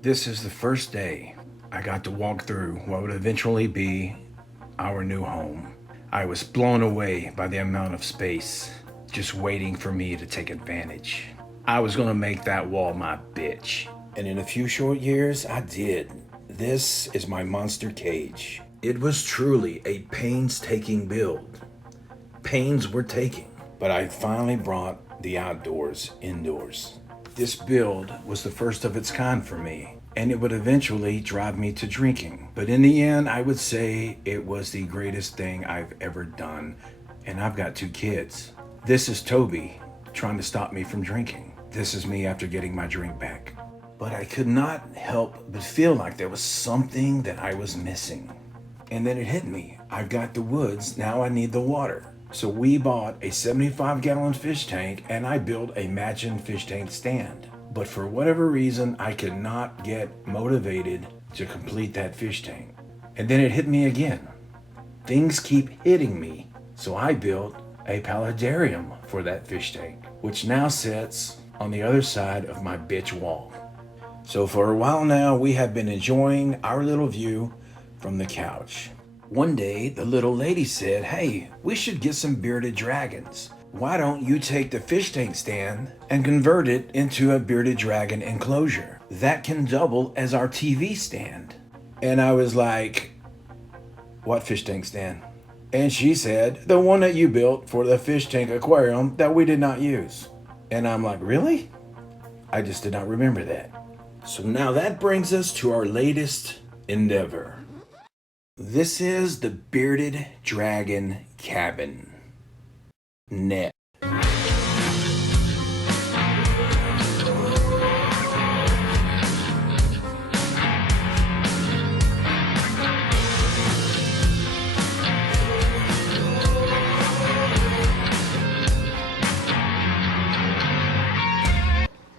This is the first day I got to walk through what would eventually be our new home. I was blown away by the amount of space just waiting for me to take advantage. I was gonna make that wall my bitch. And in a few short years, I did. This is my monster cage. It was truly a painstaking build. Pains were taking, but I finally brought the outdoors indoors. This build was the first of its kind for me, and it would eventually drive me to drinking. But in the end, I would say it was the greatest thing I've ever done, and I've got 2 kids. This is Toby trying to stop me from drinking. This is me after getting my drink back. But I could not help but feel like there was something that I was missing. And then it hit me. I've got the woods, now I need the water. So we bought a 75-gallon fish tank and I built a matching fish tank stand. But for whatever reason, I could not get motivated to complete that fish tank. And then it hit me again. Things keep hitting me. So I built a paludarium for that fish tank, which now sits on the other side of my bitch wall. So for a while now, we have been enjoying our little view from the couch. One day, the little lady said, "Hey, we should get some bearded dragons. Why don't you take the fish tank stand and convert it into a bearded dragon enclosure? That can double as our TV stand." And I was like, "What fish tank stand?" And she said, "The one that you built for the fish tank aquarium that we did not use." And I'm like, "Really?" I just did not remember that. So now that brings us to our latest endeavor. This is the Bearded Dragon Cabin. Net.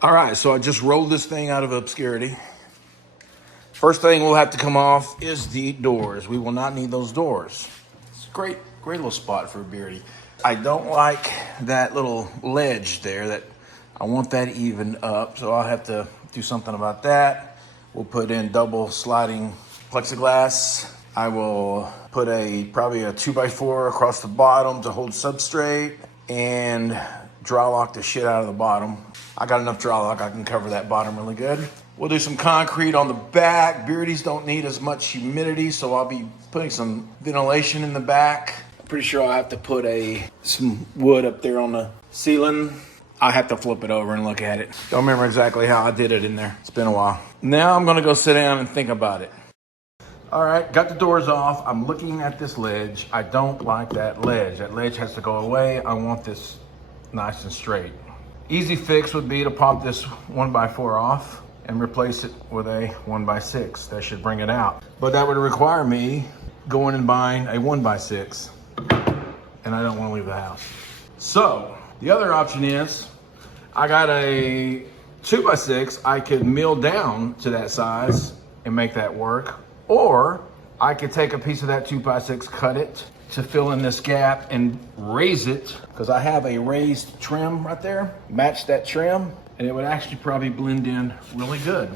All right, so I just rolled this thing out of obscurity. First thing we'll have to come off is the doors. We will not need those doors. It's a great little spot for a beardy. I don't like that little ledge there. That I want that even up, so I'll have to do something about that. We'll put in double sliding plexiglass. I will put probably a 2x4 across the bottom to hold substrate and dry lock the shit out of the bottom. I got enough dry lock, I can cover that bottom really good. We'll do some concrete on the back. Beardies don't need as much humidity, so I'll be putting some ventilation in the back. I'm pretty sure I'll have to put some wood up there on the ceiling. I have to flip it over and look at it. Don't remember exactly how I did it in there. It's been a while. Now I'm gonna go sit down and think about it. All right, got the doors off. I'm looking at this ledge. I don't like that ledge. That ledge has to go away. I want this nice and straight. Easy fix would be to pop this 1x4 off and replace it with a 1x6. That should bring it out. But that would require me going and buying a 1x6, and I don't want to leave the house. So the other option is I got a 2x6. I could mill down to that size and make that work, or I could take a piece of that 2x6, cut it to fill in this gap and raise it, because I have a raised trim right there. Match that trim and it would actually probably blend in really good.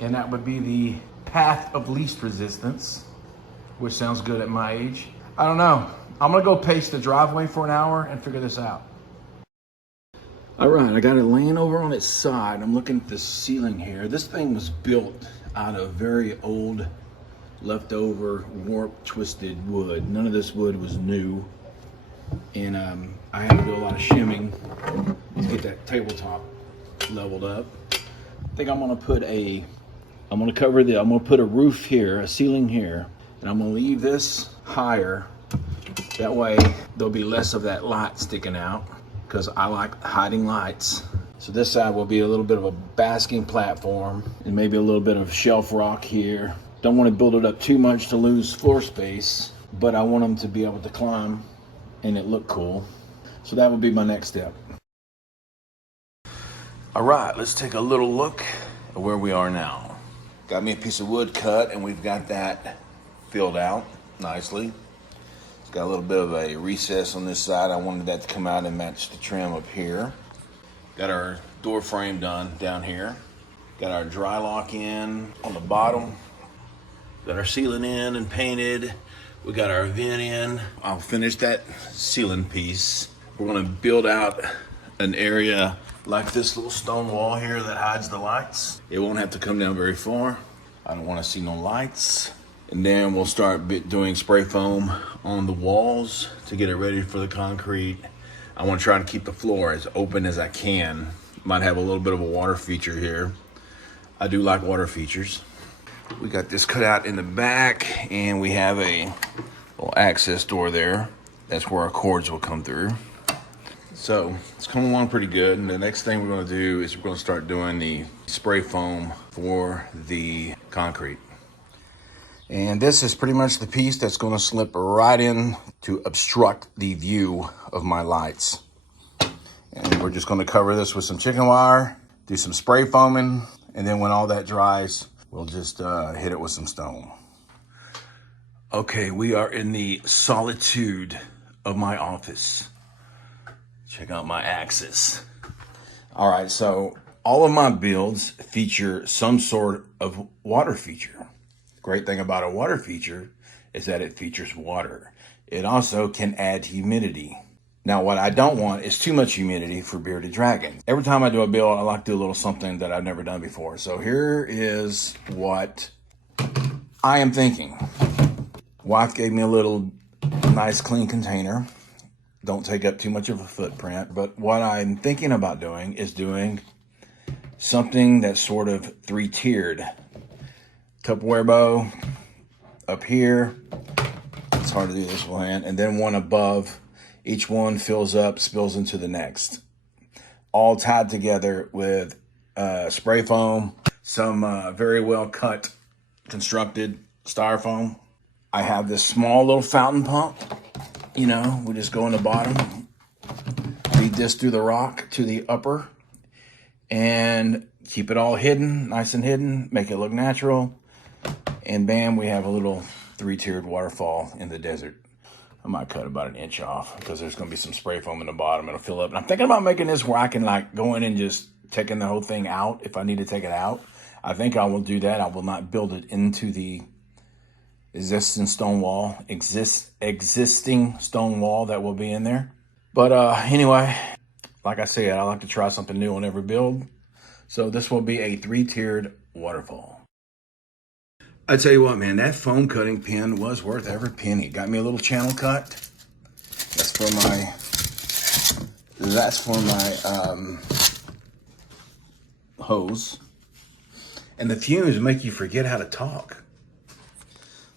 And that would be the path of least resistance, which sounds good at my age. I don't know. I'm gonna go pace the driveway for an hour and figure this out. All right, I got it laying over on its side. I'm looking at the ceiling here. This thing was built out of very old, leftover, warped, twisted wood. None of this wood was new. And I had to do a lot of shimming to get that tabletop leveled up. I think I'm gonna put a roof here, a ceiling here, and I'm gonna leave this higher. That way there'll be less of that light sticking out, because I like hiding lights. So this side will be a little bit of a basking platform and maybe a little bit of shelf rock here. Don't want to build it up too much to lose floor space, but I want them to be able to climb and it look cool. So that would be my next step. All right, let's take a little look at where we are now. Got me a piece of wood cut and we've got that filled out nicely. It's got a little bit of a recess on this side. I wanted that to come out and match the trim up here. Got our door frame done down here. Got our dry lock in on the bottom. Got our ceiling in and painted. We got our vent in. I'll finish that ceiling piece. We're gonna build out an area like this little stone wall here that hides the lights. It won't have to come down very far. I don't wanna see no lights. And then we'll start doing spray foam on the walls to get it ready for the concrete. I wanna try to keep the floor as open as I can. Might have a little bit of a water feature here. I do like water features. We got this cut out in the back, and we have a little access door there. That's where our cords will come through. So it's coming along pretty good. And the next thing we're gonna do is we're gonna start doing the spray foam for the concrete. And this is pretty much the piece that's gonna slip right in to obstruct the view of my lights. And we're just gonna cover this with some chicken wire, do some spray foaming, and then when all that dries, we'll just hit it with some stone. Okay, we are in the solitude of my office. Check out my axis. All right, so all of my builds feature some sort of water feature. Great thing about a water feature is that it features water. It also can add humidity. Now, what I don't want is too much humidity for bearded dragons. Every time I do a build, I like to do a little something that I've never done before. So here is what I am thinking. Wife gave me a little nice clean container. Don't take up too much of a footprint. But what I'm thinking about doing is doing something that's sort of three-tiered. Tupperware bow up here. It's hard to do this with hand. And then one above. Each one fills up, spills into the next. All tied together with spray foam, some very well cut, constructed styrofoam. I have this small little fountain pump. You know, we just go in the bottom, feed this through the rock to the upper, and keep it all hidden, nice and hidden, make it look natural. And bam, we have a little three-tiered waterfall in the desert. I might cut about an inch off because there's going to be some spray foam in the bottom. It'll fill up. And I'm thinking about making this where I can like go in and just taking the whole thing out if I need to take it out. I think I will do that. I will not build it into the existing stone wall that will be in there. But anyway, like I said, I like to try something new on every build. So this will be a three-tiered waterfall. I tell you what, man, that foam cutting pen was worth every penny. Got me a little channel cut. That's for my hose. And the fumes make you forget how to talk.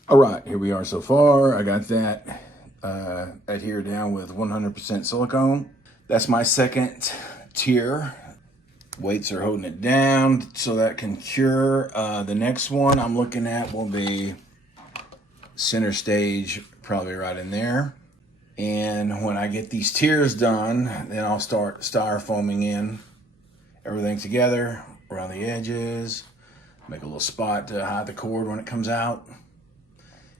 All right, here we are so far. I got that adhered down with 100% silicone. That's my second tier. Weights are holding it down so that can cure. The next one I'm looking at will be center stage, probably right in there. And when I get these tiers done, then I'll start styrofoaming in everything together around the edges, make a little spot to hide the cord when it comes out.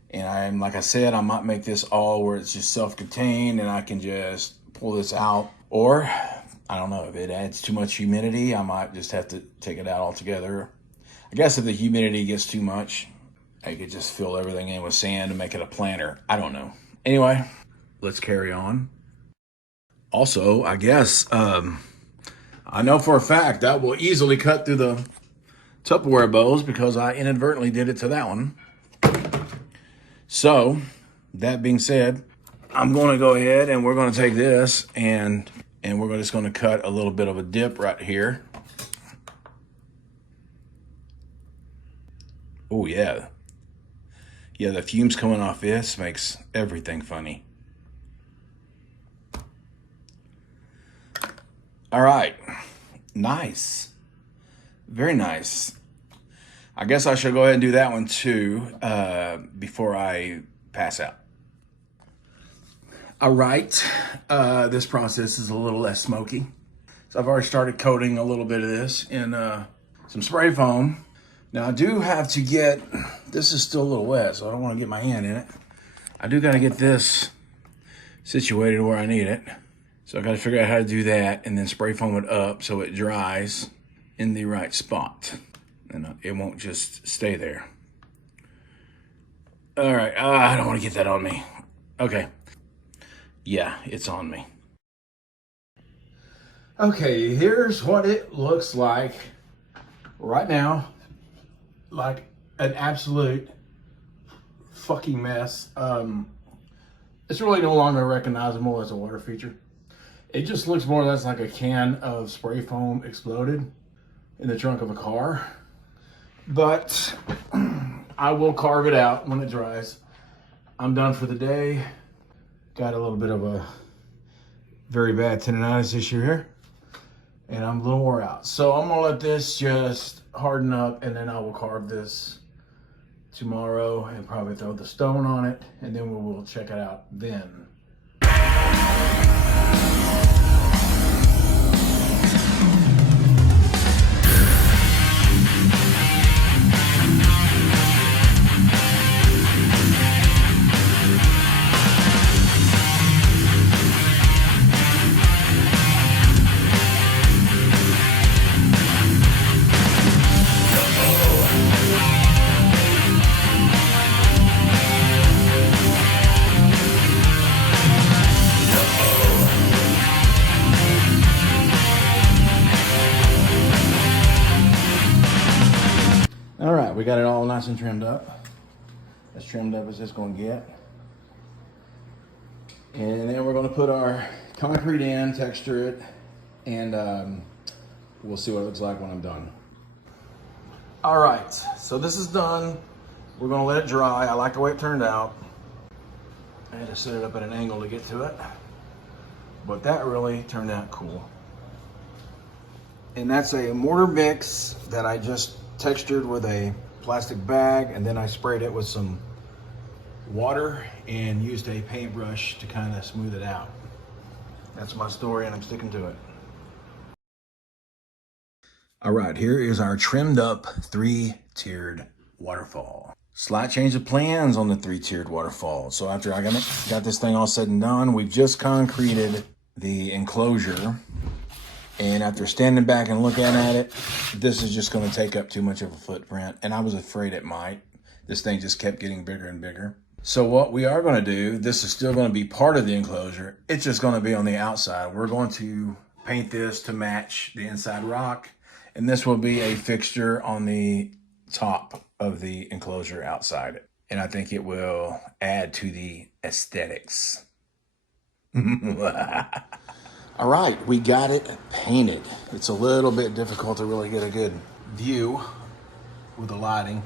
And like I said, I might make this all where it's just self-contained and I can just pull this out. Or I don't know, if it adds too much humidity, I might just have to take it out altogether. I guess if the humidity gets too much, I could just fill everything in with sand and make it a planter. I don't know. Anyway, let's carry on. Also, I guess, I know for a fact that will easily cut through the Tupperware bowls because I inadvertently did it to that one. So, that being said, I'm going to go ahead and we're going to take this and we're just going to cut a little bit of a dip right here. Oh, yeah. Yeah, the fumes coming off this makes everything funny. All right. Nice. Very nice. I guess I should go ahead and do that one too before I pass out. All right, this process is a little less smoky. So I've already started coating a little bit of this in some spray foam. Now I do have to get, this is still a little wet, so I don't want to get my hand in it. I do got to get this situated where I need it. So I got to figure out how to do that and then spray foam it up so it dries in the right spot. and it won't just stay there. All right, I don't want to get that on me. Okay. Yeah, it's on me. Okay, here's what it looks like right now. Like an absolute fucking mess. It's really no longer recognizable as a water feature. It just looks more or less like a can of spray foam exploded in the trunk of a car. But I will carve it out when it dries. I'm done for the day. Got a little bit of a very bad tendonitis issue here, and I'm a little wore out. So I'm gonna let this just harden up, and then I will carve this tomorrow and probably throw the stone on it, and then we will check it out then. All right, we got it all nice and trimmed up. As trimmed up as it's gonna get. And then we're gonna put our concrete in, texture it, and we'll see what it looks like when I'm done. All right, so this is done. We're gonna let it dry. I like the way it turned out. I had to set it up at an angle to get to it, but that really turned out cool. And that's a mortar mix that I just textured with a plastic bag, and then I sprayed it with some water and used a paintbrush to kind of smooth it out. That's my story, and I'm sticking to it. All right, here is our trimmed up 3-tiered waterfall. Slight change of plans on the 3-tiered waterfall. So after I got this thing all said and done, we've just concreted the enclosure. And after standing back and looking at it, this is just going to take up too much of a footprint. And I was afraid it might. This thing just kept getting bigger and bigger. So what we are going to do, this is still going to be part of the enclosure. It's just going to be on the outside. We're going to paint this to match the inside rock. And this will be a fixture on the top of the enclosure outside. And I think it will add to the aesthetics. All right, we got it painted. It's a little bit difficult to really get a good view with the lighting.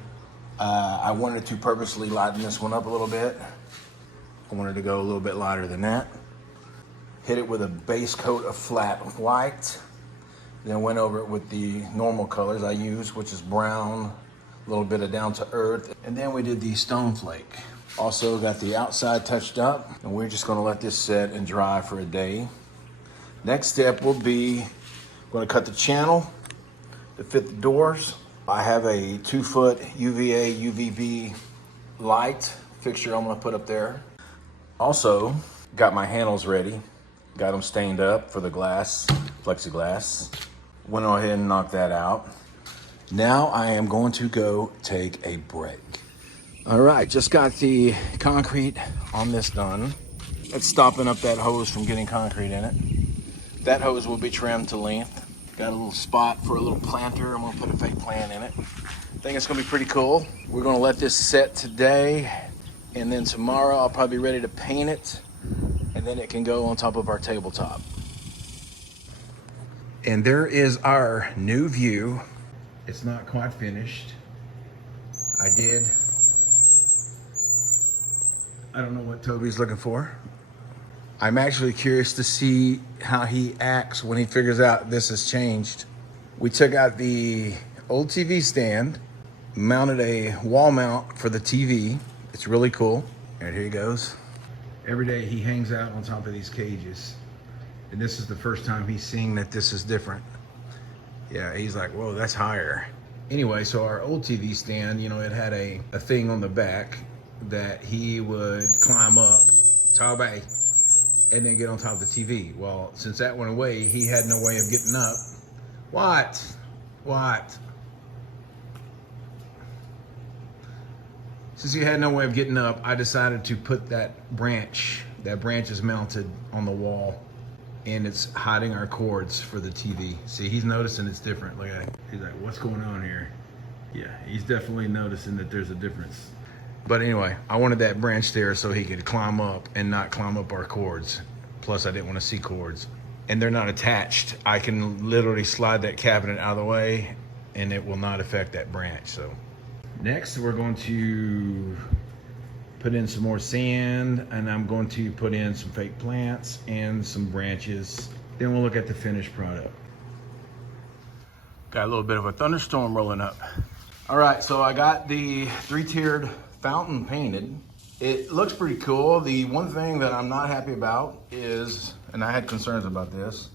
I wanted to purposely lighten this one up a little bit. I wanted to go a little bit lighter than that. Hit it with a base coat of flat white. Then went over it with the normal colors I use, which is brown, a little bit of down to earth. And then we did the stone flake. Also got the outside touched up, and we're just gonna let this set and dry for a day. Next step will be, I'm gonna cut the channel to fit the doors. I have a 2-foot UVA UVB light fixture I'm gonna put up there. Also, got my handles ready. Got them stained up for the glass, plexiglass. Went ahead and knocked that out. Now I am going to go take a break. All right, just got the concrete on this done. It's stopping up that hose from getting concrete in it. That hose will be trimmed to length. Got a little spot for a little planter. I'm gonna put a fake plant in it. I think it's gonna be pretty cool. We're gonna let this set today, and then tomorrow I'll probably be ready to paint it, and then it can go on top of our tabletop. And there is our new view. It's not quite finished. I don't know what Toby's looking for. I'm actually curious to see how he acts when he figures out this has changed. We took out the old TV stand, mounted a wall mount for the TV. It's really cool. And here he goes. Every day he hangs out on top of these cages. And this is the first time he's seeing that this is different. Yeah, he's like, whoa, that's higher. Anyway, so our old TV stand, you know, it had a thing on the back that he would climb up, Toby, and then get on top of the TV. Well, since that went away, he had no way of getting up. What? Since he had no way of getting up, I decided to put that branch is mounted on the wall, and it's hiding our cords for the TV. See, he's noticing it's different. Look at that. He's like, what's going on here? Yeah, he's definitely noticing that there's a difference. But anyway, I wanted that branch there so he could climb up and not climb up our cords. Plus, I didn't want to see cords. And they're not attached. I can literally slide that cabinet out of the way and it will not affect that branch. So next, we're going to put in some more sand, and I'm going to put in some fake plants and some branches. Then we'll look at the finished product. Got a little bit of a thunderstorm rolling up. All right, so I got the 3-tiered fountain painted. It looks pretty cool. The one thing that I'm not happy about is, and I had concerns about this,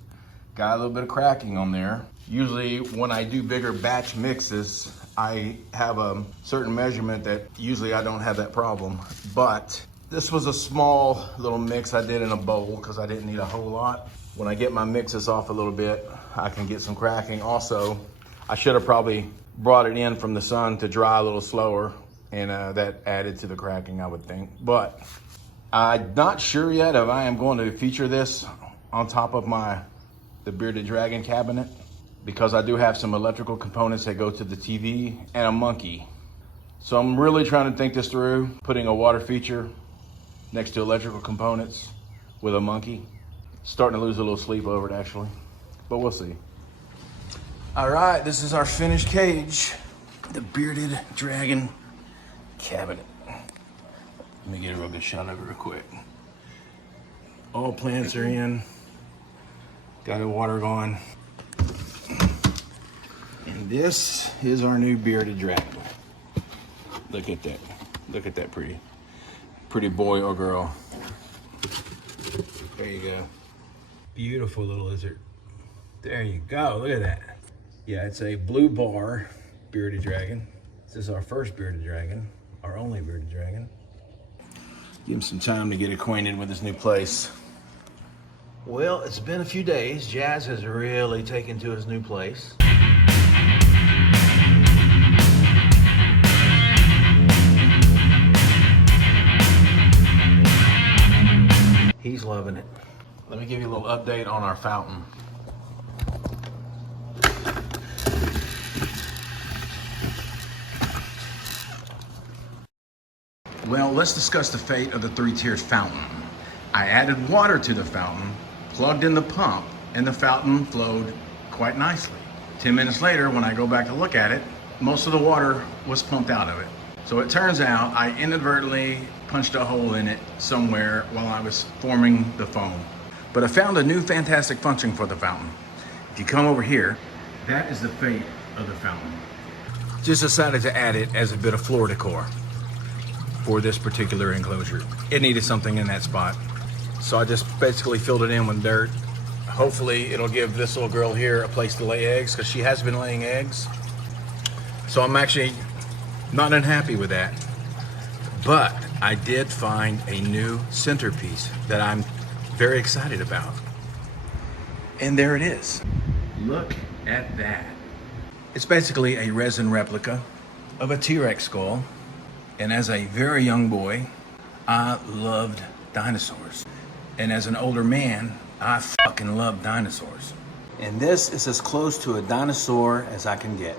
got a little bit of cracking on there. Usually when I do bigger batch mixes, I have a certain measurement that usually I don't have that problem. But this was a small little mix I did in a bowl because I didn't need a whole lot. When I get my mixes off a little bit, I can get some cracking. Also, I should have probably brought it in from the sun to dry a little slower, and that added to the cracking, I would think. But I'm not sure yet if I am going to feature this on top of the Bearded Dragon cabinet, because I do have some electrical components that go to the TV and a monkey. So I'm really trying to think this through, putting a water feature next to electrical components with a monkey. Starting to lose a little sleep over it, actually, but we'll see. All right, this is our finished cage, the Bearded Dragon cabinet. Let me get a real good shot of it real quick. All plants are in. Got the water going. And this is our new Bearded Dragon. Look at that. Look at that pretty boy or girl. There you go. Beautiful little lizard. There you go. Look at that. Yeah, it's a blue bar Bearded Dragon. This is our first Bearded Dragon, our only Bearded Dragon. Give him some time to get acquainted with his new place. Well, it's been a few days. Jazz has really taken to his new place. He's loving it. Let me give you a little update on our fountain. Well, let's discuss the fate of the 3-tiered fountain. I added water to the fountain, plugged in the pump, and the fountain flowed quite nicely. 10 minutes later, when I go back to look at it, most of the water was pumped out of it. So it turns out I inadvertently punched a hole in it somewhere while I was forming the foam. But I found a new fantastic function for the fountain. If you come over here, that is the fate of the fountain. Just decided to add it as a bit of floor decor for this particular enclosure. It needed something in that spot. So I just basically filled it in with dirt. Hopefully it'll give this little girl here a place to lay eggs, because she has been laying eggs. So I'm actually not unhappy with that. But I did find a new centerpiece that I'm very excited about. And there it is. Look at that. It's basically a resin replica of a T-Rex skull. And as a very young boy, I loved dinosaurs. And as an older man, I fucking love dinosaurs. And this is as close to a dinosaur as I can get.